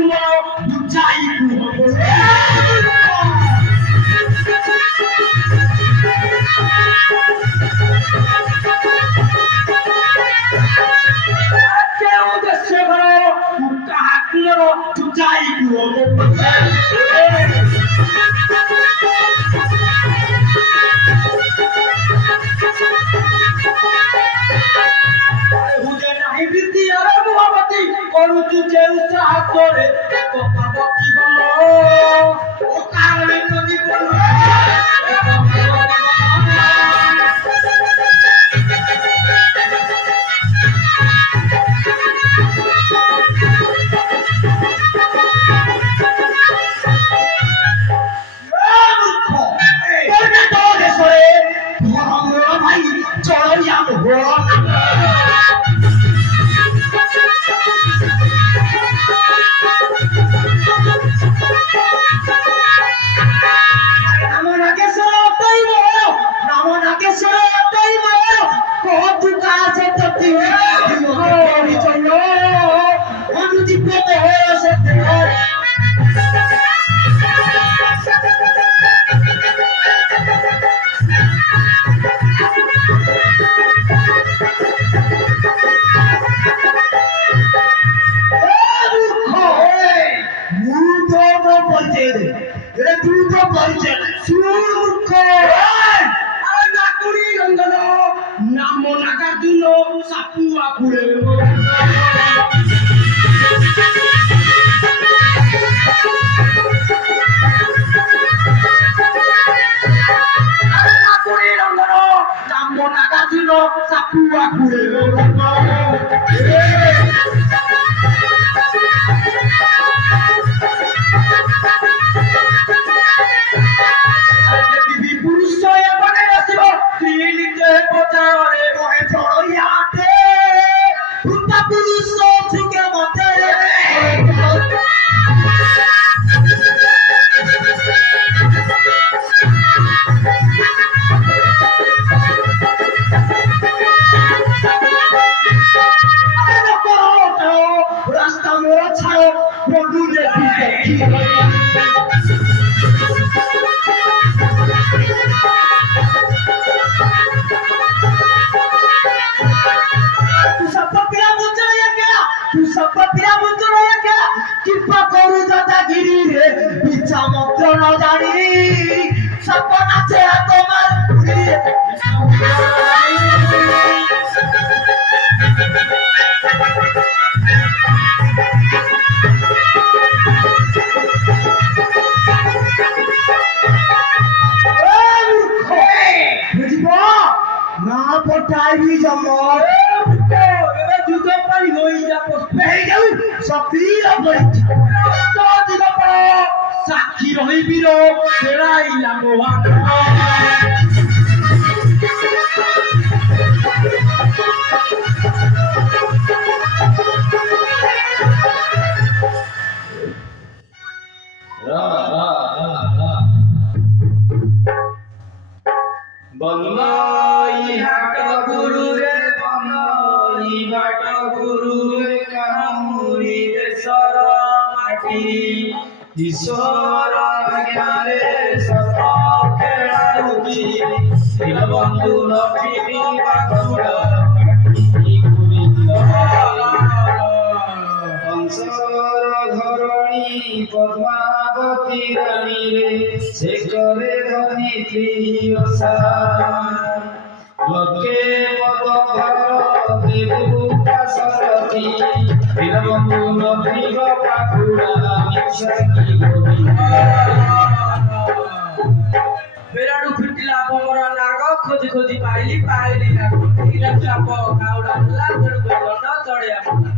কুমার বুঝাই কেউ দেশে ঘর কাহা কুমার বুঝাই হুজে নাহি বৃদ্ধি আর মহাবতী করুচু যে উৎসাহ করে পার্বতী বল ও কারণে নদী বল ভাই চড়িয়া নাম নাকার জন্য সাপুয়া ঘুরে নাম নাকার জন্য সাপুয়া ঘুরে রাস্তা মোড়া ছাড়ো বন্ধুদের কৃপা করু দাদাগিরি রে পিছা মন্ত্র ন জানি সপন আছে তোমার না পটাইবি জমর এবে যুদ্ধ পাই হই যা পস্পে হই যাও শক্তি লাগই তো দিগ পড় সাক্ষী রহিবি রো সেরাই লাগোয়ান বলমাই হাট গুরু রে বলমাই হাট গুরু রে কামুরি দেশর মাটি ঈশ্বর জ্ঞানে সত খেলাউচি দীনবন্ধু লক্ষ্মী পাগড়া বংশর ধরণী পদ্মাবতী রানী রে সে করে ধরিত্রী ওষা লোকে পদধর দেবু কাসরতি দীনবন্ধু লক্ষ্মী পাগড়া মিশাকি গোবিন্দ বেরাডু ফিটিলা পমরা নাগ খোঁজি খোঁজি পাইলি পাইলি না ইলা চাপ কাউড়া লা গড় গড় চড়ে আসলা